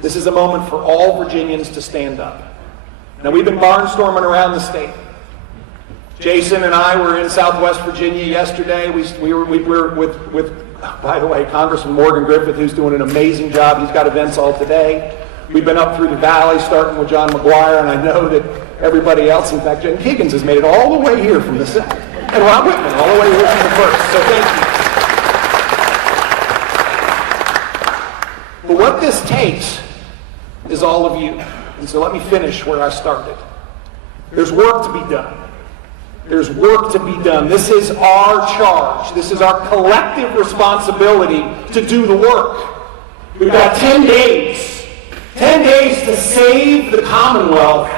This is a moment for all Virginians to stand up. Now, we've been barnstorming around the state. Jason and I were in Southwest Virginia yesterday. We were with, by the way, Congressman Morgan Griffith, who's doing an amazing job. He's got events all today. We've been up through the valley, starting with John McGuire, and I know that everybody else, in fact, Jen Higgins has made it all the way here from the south, and Rob Whitman all the way here from the first. So thank you. But what this takes is all of you. And so let me finish where I started. There's work to be done. There's work to be done. This is our charge. This is our collective responsibility to do the work. We've got 10 days. 10 days to save the Commonwealth.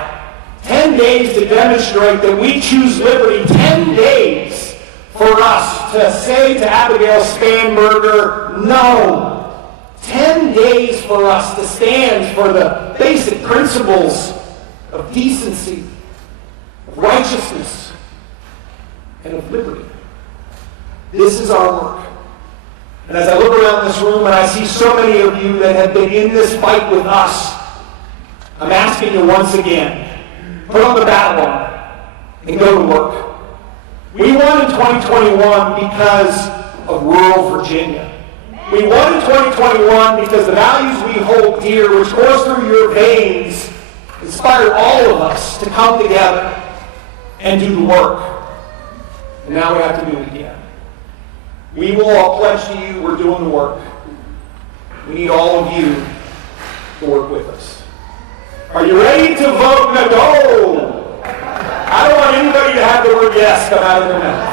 10 days to demonstrate that we choose liberty. 10 days for us to say to Abigail Spanberger, no. 10 days for us to stand for the basic principles of decency, of righteousness, and of liberty. This is our work. And as I look around this room and I see so many of you that have been in this fight with us, I'm asking you once again, put on the battle armor and go to work. We won in 2021 because of rural Virginia. We won in 2021 because the values we hold dear, which course through your veins, inspire all of us to come together and do the work. And now we have to do it again. We will all pledge to you we're doing the work. We need all of you to work with us. Are you ready to vote no? I don't want anybody to have the word yes come out of their mouth.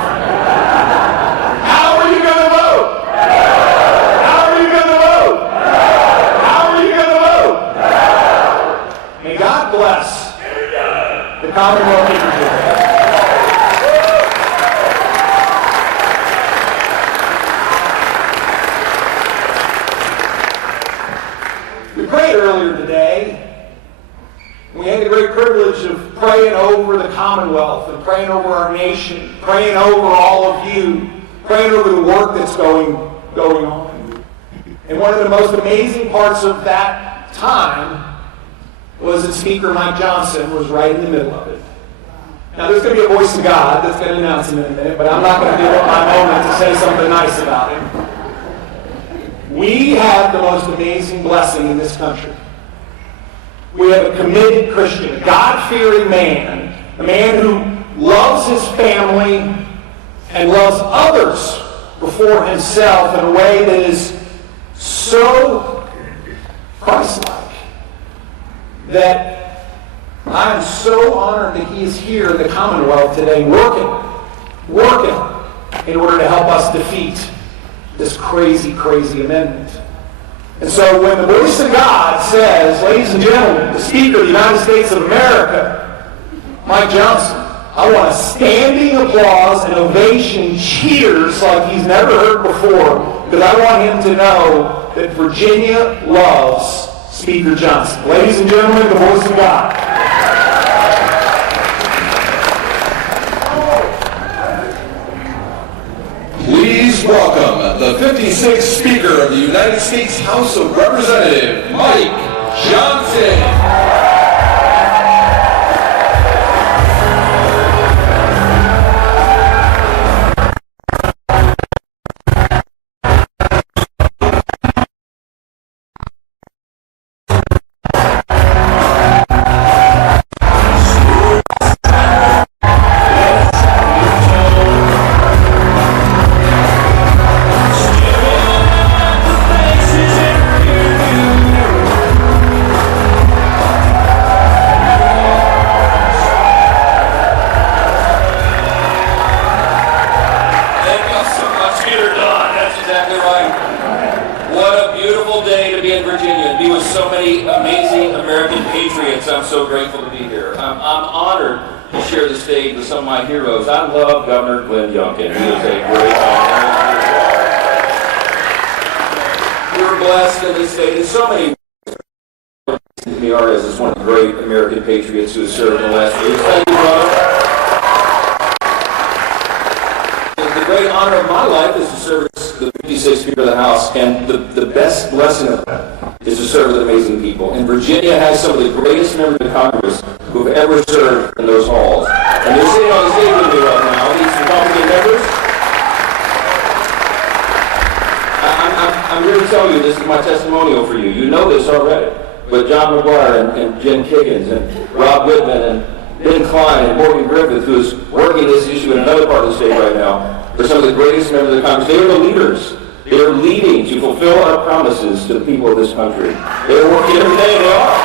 How are you going to vote? How are you going to vote? How are you going to vote? May God bless the Commonwealth of Virginia. We prayed earlier today. We had the great privilege of praying over the Commonwealth and praying over our nation, praying over all of you, praying over the work that's going on. And one of the most amazing parts of that time was that Speaker Mike Johnson was right in the middle of it. Now, there's going to be a voice of God that's going to announce him in a minute, but I'm not going to give up my moment to say something nice about him. We have the most amazing blessing in this country. We have a committed Christian, a God-fearing man, a man who loves his family and loves others before himself in a way that is so Christ-like that I am so honored that he is here in the Commonwealth today working in order to help us defeat this crazy, crazy amendment. And so when the voice of God says, ladies and gentlemen, the Speaker of the United States of America, Mike Johnson, I want a standing applause and ovation, cheers like he's never heard before, because I want him to know that Virginia loves Speaker Johnson. Ladies and gentlemen, the voice of God. Please welcome the 56th Speaker of the United States House of Representatives, Mike Johnson. I'm so grateful to be here. I'm honored to share the stage with some of my heroes. I love Governor Glenn Youngkin. He is a great honor. We're blessed in this state. And so many me artists is one of the great American patriots who has served in the last few years. Thank you, brother. The great honor of my life is to serve as the 56th Speaker of the House, and the best blessing of that is to serve with amazing people. And Virginia has some of the greatest members of Congress who have ever served in those halls. And they're sitting on the stage with me right now, these Republican members. I'm here to tell you, this is my testimonial for you. You know this already. But John McGuire and Jim Kiggins and Rob Whitman and Ben Klein and Morgan Griffith, who is working this issue in another part of the state right now, are some of the greatest members of the Congress. They are the leaders. They are leading to fulfill our promises to the people of this country. They are working every day, they are.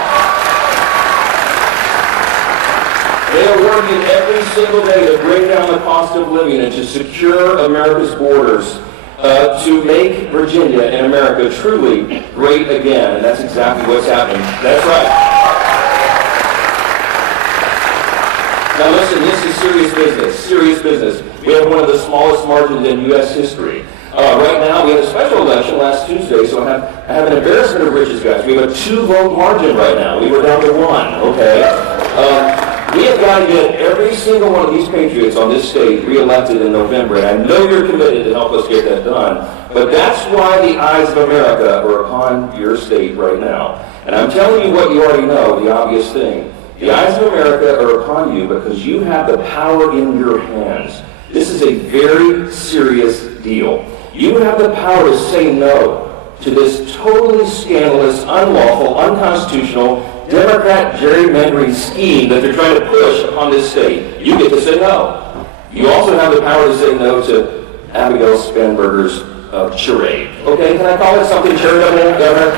They are working every single day to bring down the cost of living and to secure America's borders, to make Virginia and America truly great again. And that's exactly what's happening. That's right. Now listen, this is serious business, serious business. We have one of the smallest margins in U.S. history. Right now, we had a special election last Tuesday, so I have an embarrassment of riches, guys. We have a 2-vote margin right now. We were down to 1, okay? We have got to get every single one of these patriots on this state reelected in November, and I know you're committed to help us get that done, but that's why the eyes of America are upon your state right now. And I'm telling you what you already know, the obvious thing. The eyes of America are upon you because you have the power in your hands. This is a very serious deal. You have the power to say no to this totally scandalous, unlawful, unconstitutional, Democrat gerrymandering scheme that they're trying to push upon this state. You get to say no. You also have the power to say no to Abigail Spanberger's charade. Okay, can I call it something charitable, Governor?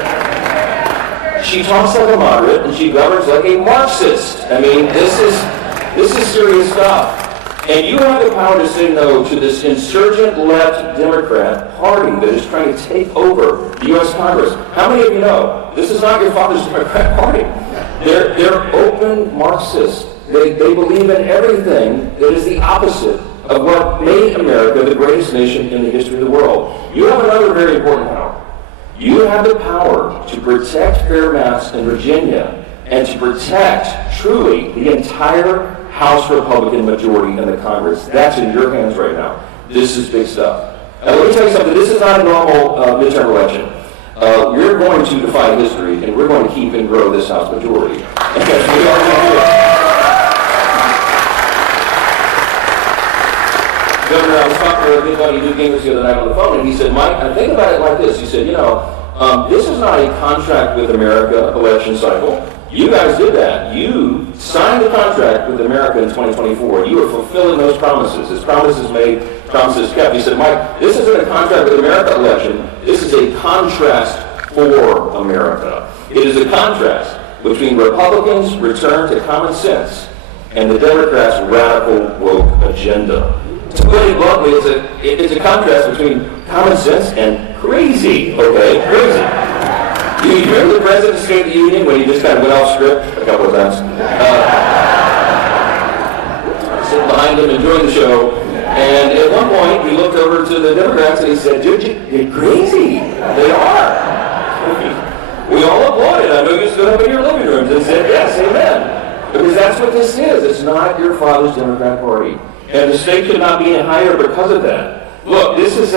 She talks like a moderate and she governs like a Marxist. I mean, this is serious stuff. And you have the power to say no to this insurgent left Democrat party that is trying to take over the U.S. Congress. How many of you know this is not your father's Democrat party? They're open Marxists. They believe in everything that is the opposite of what made America the greatest nation in the history of the world. You have another very important power. You have the power to protect fair maps in Virginia and to protect truly the entire House Republican majority in the Congress. That's in your hands right now. This is big stuff. Now let me tell you something. This is not a normal midterm election. We're going to defy history, and we're going to keep and grow this House majority. Because we are going to do it. Governor, I was talking to a good buddy who came to us the other night on the phone, and he said, Mike, I think about it like this. He said, this is not a contract with America election cycle. You guys did that. You signed the contract with America in 2024. You are fulfilling those promises. As promises made, promises kept. He said, Mike, this isn't a contract with America election. This is a contrast for America. It is a contrast between Republicans' return to common sense and the Democrats' radical woke agenda. To put it bluntly, it's a contrast between common sense and crazy, okay? Crazy. You remember the President's State of the Union when he just kind of went off script a couple of times? Sitting behind him, enjoying the show. And at one point, he looked over to the Democrats and he said, dude, you're crazy. They are. We all applauded. I know you stood up in your living rooms and said, yes, amen. Because that's what this is. It's not your father's Democrat Party. And the state could not be any higher because of that. Look, this is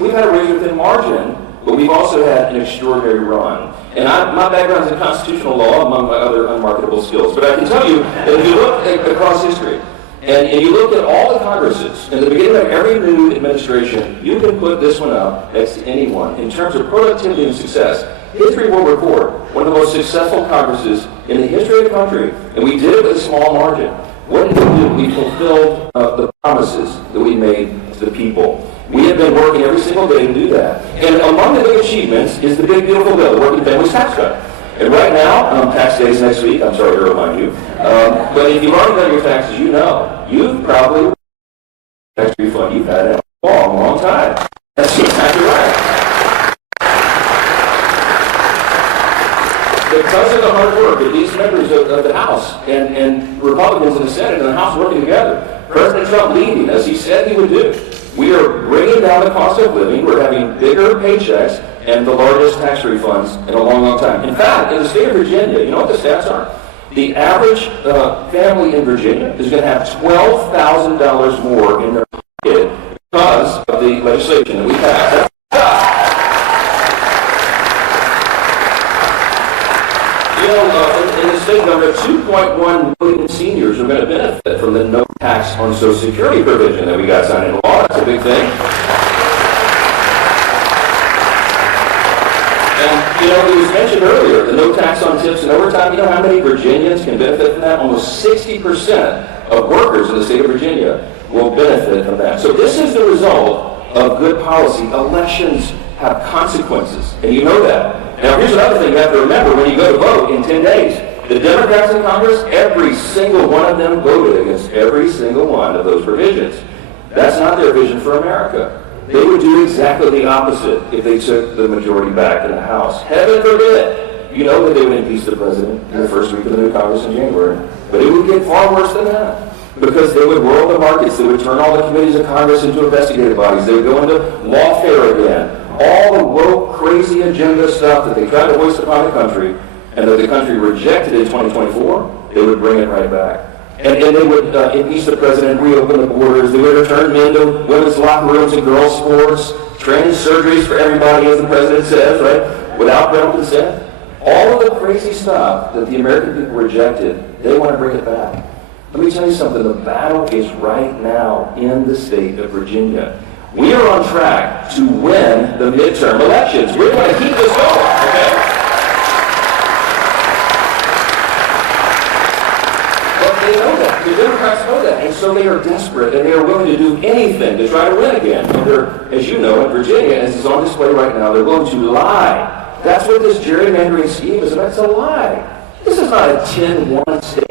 we've had a razor-thin margin, but we've also had an extraordinary run. And my background is in constitutional law, among my other unmarketable skills. But I can tell you that if you look across history, and you look at all the Congresses, in the beginning of every new administration, you can put this one up next to anyone. In terms of productivity and success, history will record one of the most successful Congresses in the history of the country, and we did it with a small margin. What did we do? We fulfilled the promises that we made to the people. We have been working every single day to do that. And among the big achievements is the big, beautiful bill, the Working Families Tax Cut. And right now, tax day is next week, I'm sorry to remind you, but if you've already done your taxes, you know, you've probably tax refund you've had in a long, long time. That's exactly right. Because of the hard work of these members of the House and Republicans in the Senate and the House working together, President Trump leading, as he said he would do, we are bringing down the cost of living. We're having bigger paychecks and the largest tax refunds in a long, long time. In fact, in the state of Virginia, you know what the stats are? The average family in Virginia is going to have $12,000 more in their pocket because of the legislation that we passed. You know, in the state government, 2.1 million seniors are going to benefit from the no tax on Social Security provision that we got signed into law. That's a big thing. And, you know, it was mentioned earlier, the no tax on tips and overtime. You know how many Virginians can benefit from that? Almost 60% of workers in the state of Virginia will benefit from that. So this is the result of good policy. Elections have consequences, and you know that. Now, here's another thing you have to remember when you go to vote in 10 days. The Democrats in Congress, every single one of them voted against every single one of those provisions. That's not their vision for America. They would do exactly the opposite if they took the majority back in the House. Heaven forbid. You know that they would impeach the president in the first week of the new Congress in January. But it would get far worse than that. Because they would roll the markets. They would turn all the committees of Congress into investigative bodies. They would go into lawfare again. All the woke, crazy agenda stuff that they tried to hoist upon the country and that the country rejected in 2024, they would bring it right back. And they would impeach the president, reopen the borders. They would return men to women's locker rooms and girls' sports, training surgeries for everybody, as the president says, right, without parental consent. All of the crazy stuff that the American people rejected, they want to bring it back. Let me tell you something. The battle is right now in the state of Virginia. We are on track to win the midterm elections. We're going to keep this going, okay? But they know that. The Democrats know that. And so they are desperate, and they are willing to do anything to try to win again. And they're, as you know, in Virginia, as is on display right now, they're willing to lie. That's what this gerrymandering scheme is about. It's a lie. This is not a 10-1 state.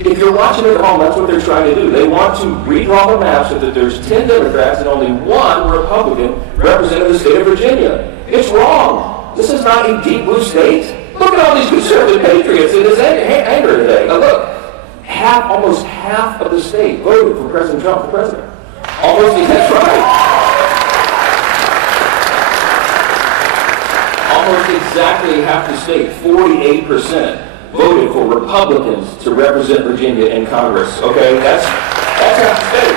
If you're watching it at home, that's what they're trying to do. They want to redraw the map so that there's 10 Democrats and only one Republican representing the state of Virginia. It's wrong. This is not a deep blue state. Look at all these conservative patriots in this anger today. Now look, almost half of the state voted for President Trump for president. Almost, that's right. Almost exactly half the state, 48%. Voted for Republicans to represent Virginia in Congress. Okay, that's half the state.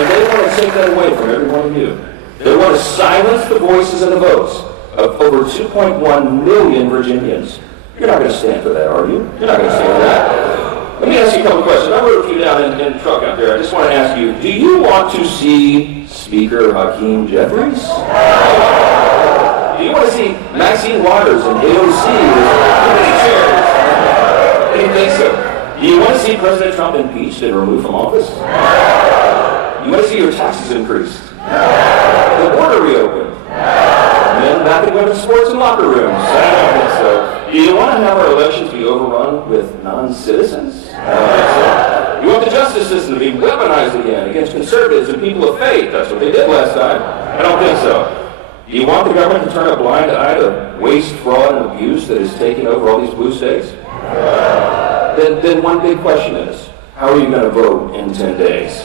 And they want to take that away from every one of you. They want to silence the voices and the votes of over 2.1 million Virginians. You're not going to stand for that, are you? You're not going to stand for that. Let me ask you a couple of questions. I wrote a few down in the truck out there. I just want to ask you, do you want to see Speaker Hakeem Jeffries? Do you want to see Maxine Waters and AOC with chairs? I didn't think so. Do you want to see President Trump impeached and removed from office? You want to see your taxes increased? The border reopened? Men back in women's sports and locker rooms? I don't think so. Do you want to have our elections be overrun with non-citizens? I don't think so. You want the justice system to be weaponized again against conservatives and people of faith? That's what they did last time. I don't think so. Do you want the government to turn a blind eye to waste, fraud, and abuse that is taking over all these blue states? Then one big question is, how are you going to vote in 10 days?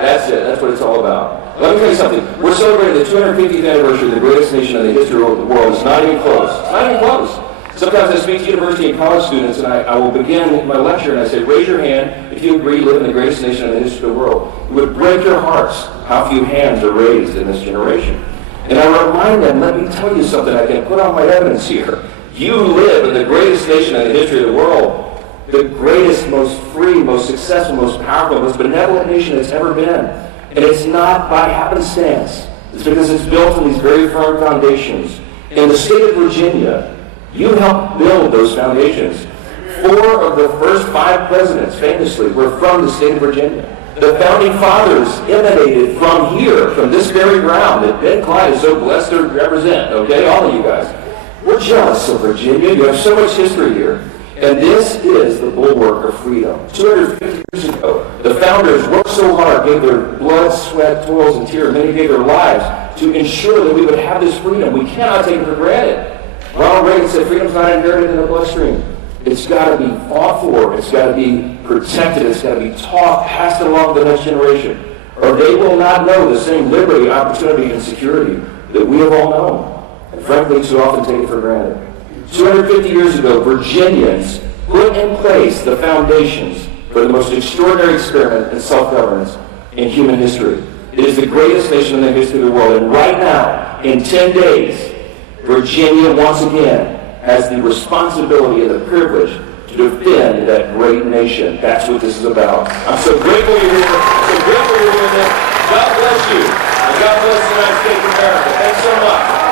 That's it. That's what it's all about. Let me tell you something. We're celebrating the 250th anniversary of the greatest nation in the history of the world. It's not even close. It's not even close. Sometimes I speak to university and college students, and I will begin my lecture, and I say, raise your hand if you agree you live in the greatest nation in the history of the world. It would break your hearts how few hands are raised in this generation. And I remind them, let me tell you something, I can put on my evidence here. You live in the greatest nation in the history of the world, the greatest, most free, most successful, most powerful, most benevolent nation that's ever been. And it's not by happenstance. It's because it's built on these very firm foundations. In the state of Virginia, you helped build those foundations. 4 of the first 5 presidents, famously, were from the state of Virginia. The founding fathers emanated from here, from this very ground that Ben Clyde is so blessed to represent, okay, all of you guys. We're jealous of Virginia. You have so much history here. And this is the bulwark of freedom. 250 years ago, the founders worked so hard, gave their blood, sweat, toils, and tears. Many gave their lives to ensure that we would have this freedom. We cannot take it for granted. Ronald Reagan said freedom's not inherited in the bloodstream. It's got to be fought for. It's got to be protected. It's got to be taught, passed along to the next generation. Or they will not know the same liberty, opportunity, and security that we have all known. And frankly, too often take it for granted. 250 years ago, Virginians put in place the foundations for the most extraordinary experiment in self-governance in human history. It is the greatest nation in the history of the world. And right now, in 10 days, Virginia, once again, has the responsibility and the privilege to defend that great nation. That's what this is about. I'm so grateful you're here. I'm so grateful you're doing this. God bless you. And God bless the United States of America. Thanks so much.